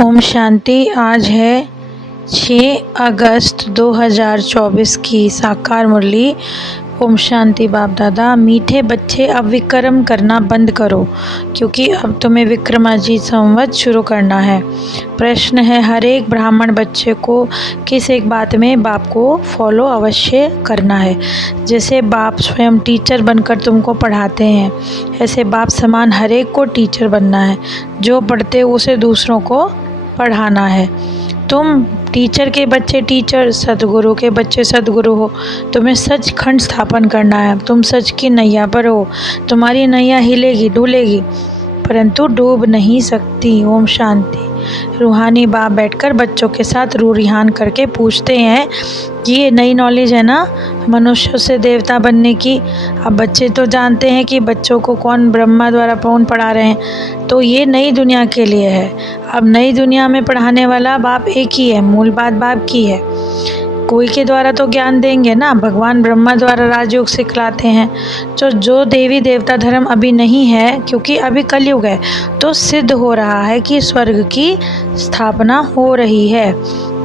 ओम शांति। आज है 6 अगस्त 2024 की साकार मुरली। ओम शांति। बाप दादा, मीठे बच्चे अब विक्रम करना बंद करो, क्योंकि अब तुम्हें विक्रमाजीत संवत शुरू करना है। प्रश्न है, हर एक ब्राह्मण बच्चे को किस एक बात में बाप को फॉलो अवश्य करना है। जैसे बाप स्वयं टीचर बनकर तुमको पढ़ाते हैं, ऐसे बाप समान हर एक को टीचर बनना है। जो पढ़ते उसे दूसरों को पढ़ाना है। तुम टीचर के बच्चे टीचर, सदगुरु के बच्चे सदगुरु हो। तुम्हें सचखंड स्थापन करना है। तुम सच की नैया पर हो। तुम्हारी नैया हिलेगी डुलेगी, परंतु डूब नहीं सकती। ओम शांति। रूहानी बाप बैठकर बच्चों के साथ रूरिहान करके पूछते हैं कि ये नई नॉलेज है ना, मनुष्य से देवता बनने की। अब बच्चे तो जानते हैं कि बच्चों को कौन ब्रह्मा द्वारा कौन पढ़ा रहे हैं, तो ये नई दुनिया के लिए है। अब नई दुनिया में पढ़ाने वाला बाप एक ही है, मूल बात बाप की है। कोई के द्वारा तो ज्ञान देंगे ना, भगवान ब्रह्मा द्वारा राजयोग सिखलाते हैं। तो जो देवी देवता धर्म अभी नहीं है, क्योंकि अभी कलयुग है, तो सिद्ध हो रहा है कि स्वर्ग की स्थापना हो रही है,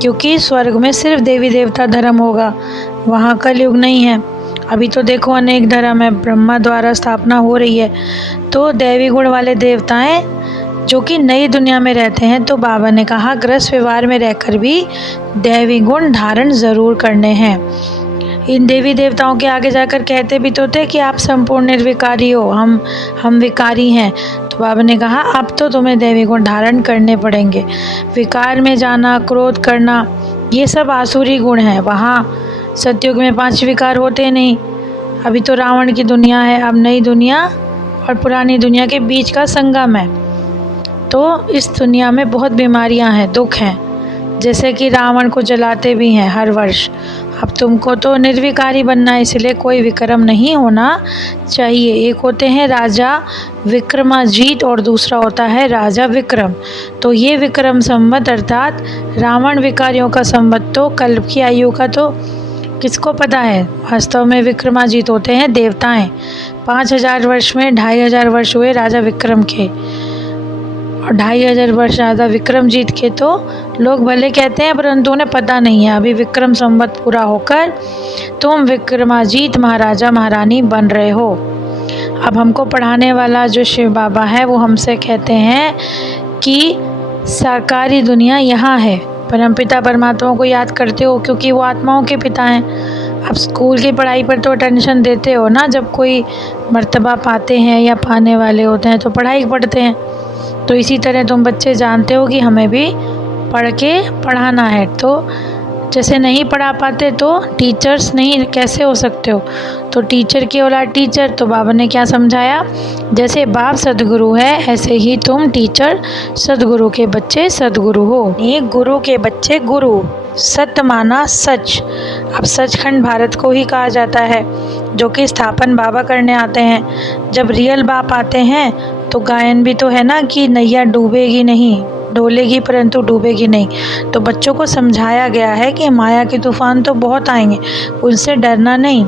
क्योंकि स्वर्ग में सिर्फ देवी देवता धर्म होगा, वहाँ कलयुग नहीं है। अभी तो देखो अनेक धर्म है, ब्रह्मा द्वारा स्थापना हो रही है। तो दैवी गुण वाले देवताएं जो कि नई दुनिया में रहते हैं, तो बाबा ने कहा गृहस्थ व्यवहार में रहकर भी दैवी गुण धारण ज़रूर करने हैं। इन देवी देवताओं के आगे जाकर कहते भी तो थे कि आप संपूर्ण निर्विकारी हो, हम विकारी हैं। तो बाबा ने कहा अब तो तुम्हें दैवी गुण धारण करने पड़ेंगे। विकार में जाना, क्रोध करना, ये सब आसुरी गुण हैं। वहाँ सतयुग में 5 विकार होते नहीं। अभी तो रावण की दुनिया है। अब नई दुनिया और पुरानी दुनिया के बीच का संगम है। तो इस दुनिया में बहुत बीमारियां हैं, दुख हैं, जैसे कि रावण को जलाते भी हैं हर वर्ष। अब तुमको तो निर्विकारी बनना है, इसलिए कोई विक्रम नहीं होना चाहिए। एक होते हैं राजा विक्रमाजीत और दूसरा होता है राजा विक्रम। तो ये विक्रम संवत अर्थात रावण विकारियों का संवत तो कल्प की आयु का तो किसको पता है। वास्तव में विक्रमाजीत होते हैं देवताएं। 5000 वर्ष में 2500 वर्ष हुए राजा विक्रम के, और 2500 वर्ष राजा विक्रमजीत के। तो लोग भले कहते हैं, परंतु उन्हें पता नहीं है। अभी विक्रम संवत पूरा होकर तुम विक्रमाजीत महाराजा महारानी बन रहे हो। अब हमको पढ़ाने वाला जो शिव बाबा है, वो हमसे कहते हैं कि साकारी दुनिया यहाँ है। परमपिता परमात्मा को याद करते हो, क्योंकि वो आत्माओं के पिता हैं। अब स्कूल की पढ़ाई पर तो टेंशन देते हो ना, जब कोई मर्तबा पाते हैं या पाने वाले होते हैं तो पढ़ाई पढ़ते हैं। तो इसी तरह तुम बच्चे जानते हो कि हमें भी पढ़ के पढ़ाना है। तो जैसे नहीं पढ़ा पाते तो टीचर्स नहीं कैसे हो सकते हो। तो टीचर की औलाद टीचर। तो बाबा ने क्या समझाया, जैसे बाप सदगुरु है, ऐसे ही तुम टीचर सदगुरु के बच्चे सदगुरु हो। ये गुरु के बच्चे गुरु। सत्य माना सच। अब सचखंड भारत को ही कहा जाता है, जो कि स्थापन बाबा करने आते हैं। जब रियल बाप आते हैं तो गायन भी तो है ना कि नैया डूबेगी नहीं, डोलेगी परंतु डूबेगी नहीं। तो बच्चों को समझाया गया है कि माया के तूफान तो बहुत आएंगे, उनसे डरना नहीं।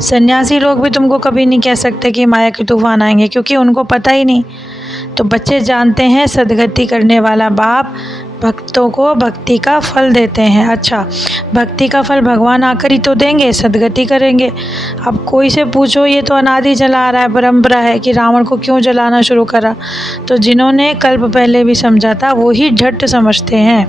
सन्यासी लोग भी तुमको कभी नहीं कह सकते कि माया के तूफान आएंगे, क्योंकि उनको पता ही नहीं। तो बच्चे जानते हैं सदगति करने वाला बाप भक्तों को भक्ति का फल देते हैं। अच्छा, भक्ति का फल भगवान आकर ही तो देंगे, सदगति करेंगे। अब कोई से पूछो, ये तो अनादि चला आ रहा है, परंपरा है कि रावण को क्यों जलाना शुरू करा। तो जिन्होंने कल्प पहले भी समझा था, वो ही झट समझते हैं।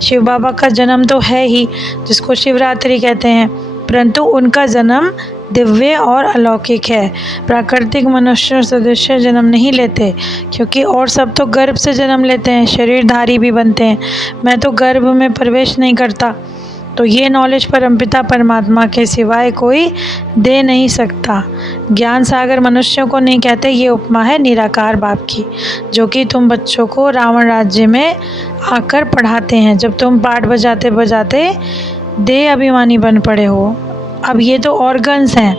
शिव बाबा का जन्म तो है ही, जिसको शिवरात्रि कहते हैं, परंतु उनका जन्म दिव्य और अलौकिक है। प्राकृतिक मनुष्य सदस्य जन्म नहीं लेते, क्योंकि और सब तो गर्भ से जन्म लेते हैं, शरीरधारी भी बनते हैं। मैं तो गर्भ में प्रवेश नहीं करता। तो ये नॉलेज परमपिता परमात्मा के सिवाय कोई दे नहीं सकता। ज्ञान सागर मनुष्यों को नहीं कहते। ये उपमा है निराकार बाप की, जो कि तुम बच्चों को रावण राज्य में आकर पढ़ाते हैं। जब तुम पाठ बजाते बजाते देह अभिमानी बन पड़े हो। अब ये तो ऑर्गन्स हैं,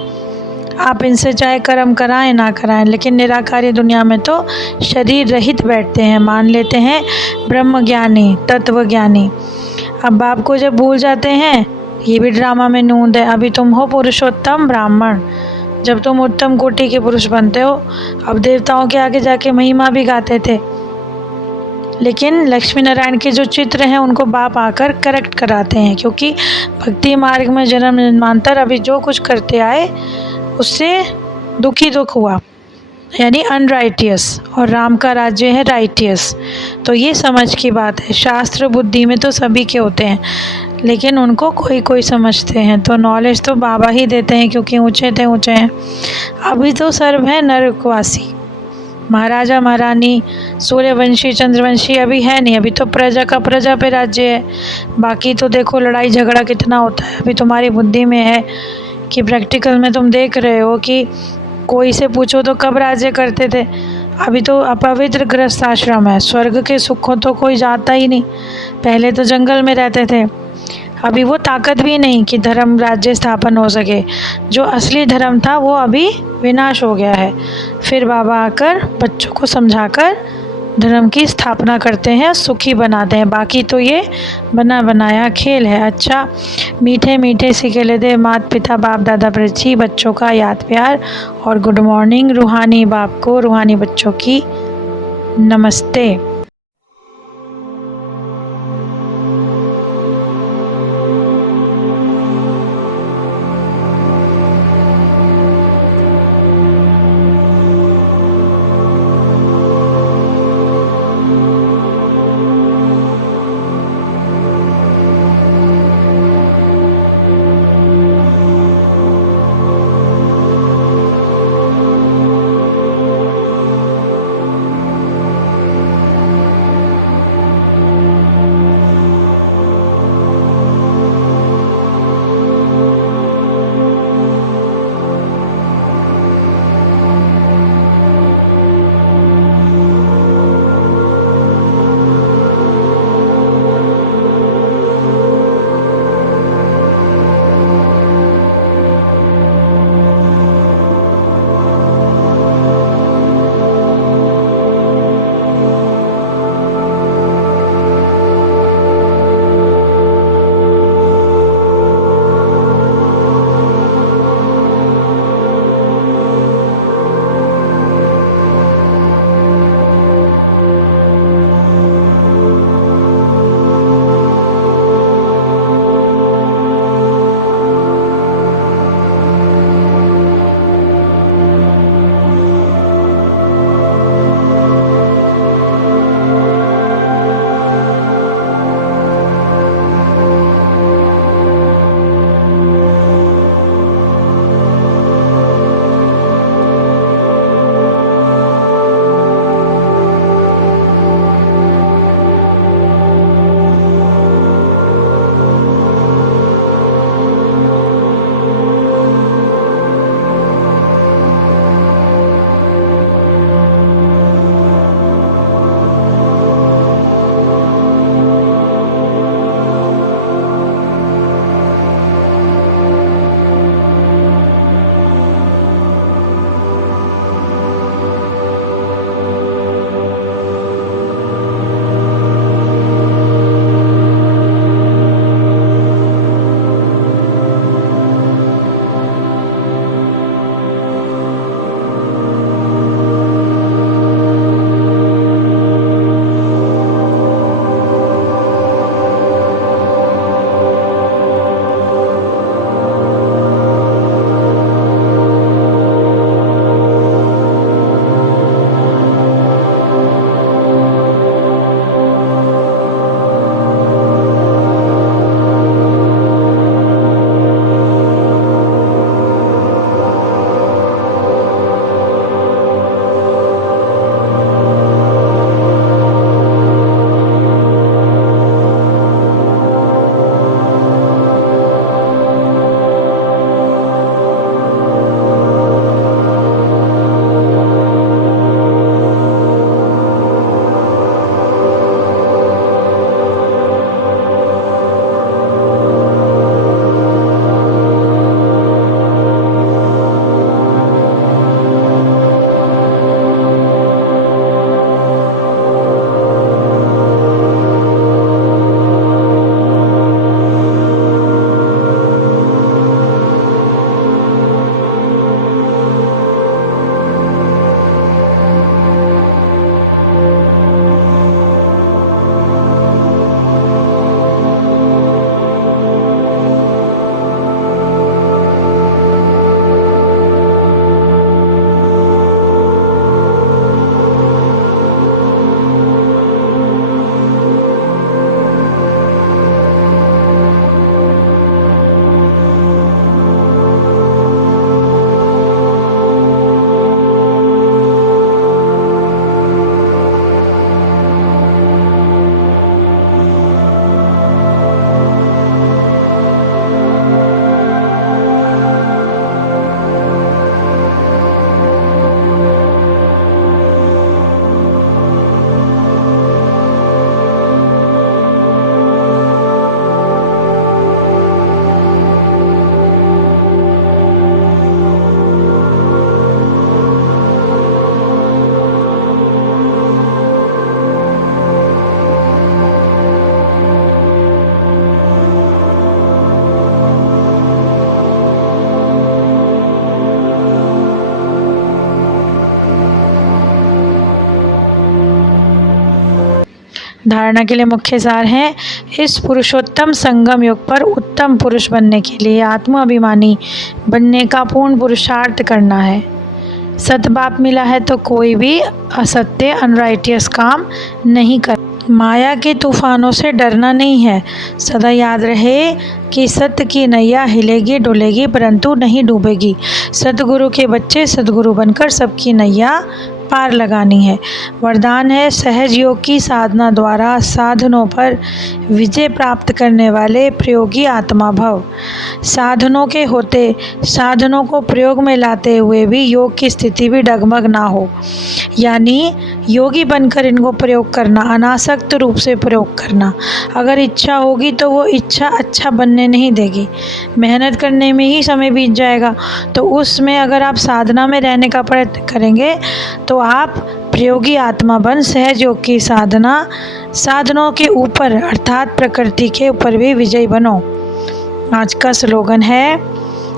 आप इनसे चाहे कर्म कराएं ना कराएं, लेकिन निराकारी दुनिया में तो शरीर रहित बैठते हैं, मान लेते हैं ब्रह्म ज्ञानी तत्व ज्ञानी। अब बाप को जब भूल जाते हैं, ये भी ड्रामा में नूंद है। अभी तुम हो पुरुषोत्तम ब्राह्मण, जब तुम उत्तम कोटि के पुरुष बनते हो। अब देवताओं के आगे जाके महिमा भी गाते थे, लेकिन लक्ष्मी नारायण के जो चित्र हैं उनको बाप आकर करेक्ट कराते हैं, क्योंकि भक्ति मार्ग में जन्म जन्मांतर अभी जो कुछ करते आए उससे दुख ही दुख हुआ, यानी अनराइटियस, और राम का राज्य है राइटियस। तो ये समझ की बात है। शास्त्र बुद्धि में तो सभी के होते हैं, लेकिन उनको कोई कोई समझते हैं। तो नॉलेज तो बाबा ही देते हैं, क्योंकि ऊंचे थे ऊंचे हैं। अभी तो सर्व है नरकवासी, महाराजा महारानी सूर्यवंशी चंद्रवंशी अभी है नहीं। अभी तो प्रजा का प्रजा पे राज्य है। बाकी तो देखो लड़ाई झगड़ा कितना होता है। अभी तुम्हारी बुद्धि में है कि प्रैक्टिकल में तुम देख रहे हो कि कोई से पूछो तो कब राज्य करते थे। अभी तो अपवित्र गृहस्थ आश्रम है, स्वर्ग के सुखों तो कोई जाता ही नहीं। पहले तो जंगल में रहते थे। अभी वो ताकत भी नहीं कि धर्म राज्य स्थापन हो सके। जो असली धर्म था वो अभी विनाश हो गया है। फिर बाबा आकर बच्चों को समझाकर धर्म की स्थापना करते हैं, सुखी बनाते हैं। बाकी तो ये बना बनाया खेल है। अच्छा, मीठे मीठे सिके लेते माता पिता बाप दादा प्रची बच्चों का याद प्यार और गुड मॉर्निंग। रूहानी बाप को रूहानी बच्चों की नमस्ते। धारणा के लिए मुख्य सार हैं, इस पुरुषोत्तम संगम युग पर उत्तम पुरुष बनने के लिए आत्माभिमानी बनने का पूर्ण पुरुषार्थ करना है। सतबाप मिला है तो कोई भी असत्य अनराइटियस काम नहीं कर। माया के तूफानों से डरना नहीं है। सदा याद रहे कि सत्य की नैया हिलेगी डुलेगी परंतु नहीं डूबेगी। सतगुरु के बच्चे सतगुरु बनकर सबकी नैया पार लगानी है। वरदान है, सहज योग की साधना द्वारा साधनों पर विजय प्राप्त करने वाले प्रयोगी आत्मा भव। साधनों के होते साधनों को प्रयोग में लाते हुए भी योग की स्थिति भी डगमग ना हो, यानी योगी बनकर इनको प्रयोग करना, अनासक्त रूप से प्रयोग करना। अगर इच्छा होगी तो वो इच्छा अच्छा बनने नहीं देगी, मेहनत करने में ही समय बीत जाएगा। तो उसमें अगर आप साधना में रहने का प्रयत्न करेंगे तो आप प्रयोगी आत्मा बन सहज योग की साधनों के ऊपर अर्थात प्रकृति के ऊपर भी विजयी बनो। आज का स्लोगन है,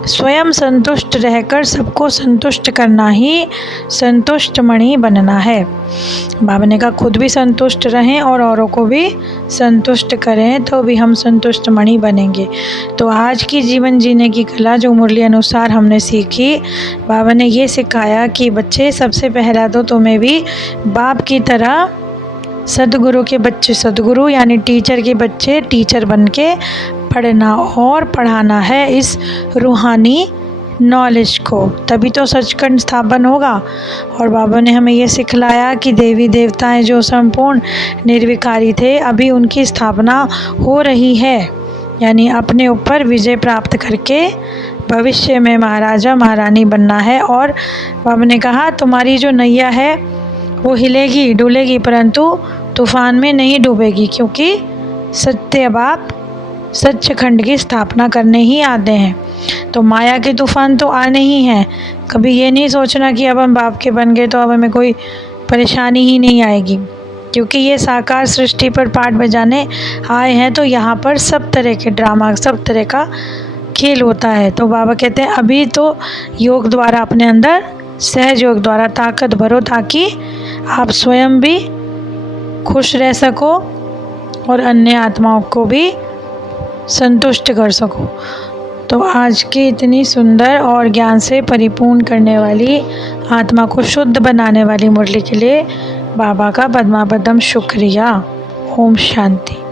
स्वयं संतुष्ट रहकर सबको संतुष्ट करना ही संतुष्ट मणि बनना है। बाबा ने कहा खुद भी संतुष्ट रहें और औरों को भी संतुष्ट करें तो भी हम संतुष्ट मणि बनेंगे। तो आज की जीवन जीने की कला जो मुरली अनुसार हमने सीखी, बाबा ने ये सिखाया कि बच्चे सबसे पहला तो तुम्हें भी बाप की तरह सदगुरु के बच्चे सदगुरु यानी टीचर के बच्चे टीचर बन के पढ़ना और पढ़ाना है इस रूहानी नॉलेज को, तभी तो सचखंड स्थापन होगा। और बाबा ने हमें ये सिखलाया कि देवी देवताएं जो संपूर्ण निर्विकारी थे अभी उनकी स्थापना हो रही है, यानी अपने ऊपर विजय प्राप्त करके भविष्य में महाराजा महारानी बनना है। और बाबा ने कहा तुम्हारी जो नैया है वो हिलेगी डुलेगी परंतु तूफान में नहीं डूबेगी, क्योंकि सत्य बाप सच्चखंड की स्थापना करने ही आते हैं। तो माया के तूफान तो आने ही हैं। कभी ये नहीं सोचना कि अब हम बाप के बन गए तो अब हमें कोई परेशानी ही नहीं आएगी, क्योंकि ये साकार सृष्टि पर पाठ बजाने आए हैं। तो यहाँ पर सब तरह के ड्रामा सब तरह का खेल होता है। तो बाबा कहते हैं अभी तो योग द्वारा अपने अंदर सहज योग द्वारा ताकत भरो ताकि आप स्वयं भी खुश रह सको और अन्य आत्माओं को भी संतुष्ट कर सको। तो आज की इतनी सुंदर और ज्ञान से परिपूर्ण करने वाली आत्मा को शुद्ध बनाने वाली मुरली के लिए बाबा का पद्मापदम शुक्रिया। ओम शांति।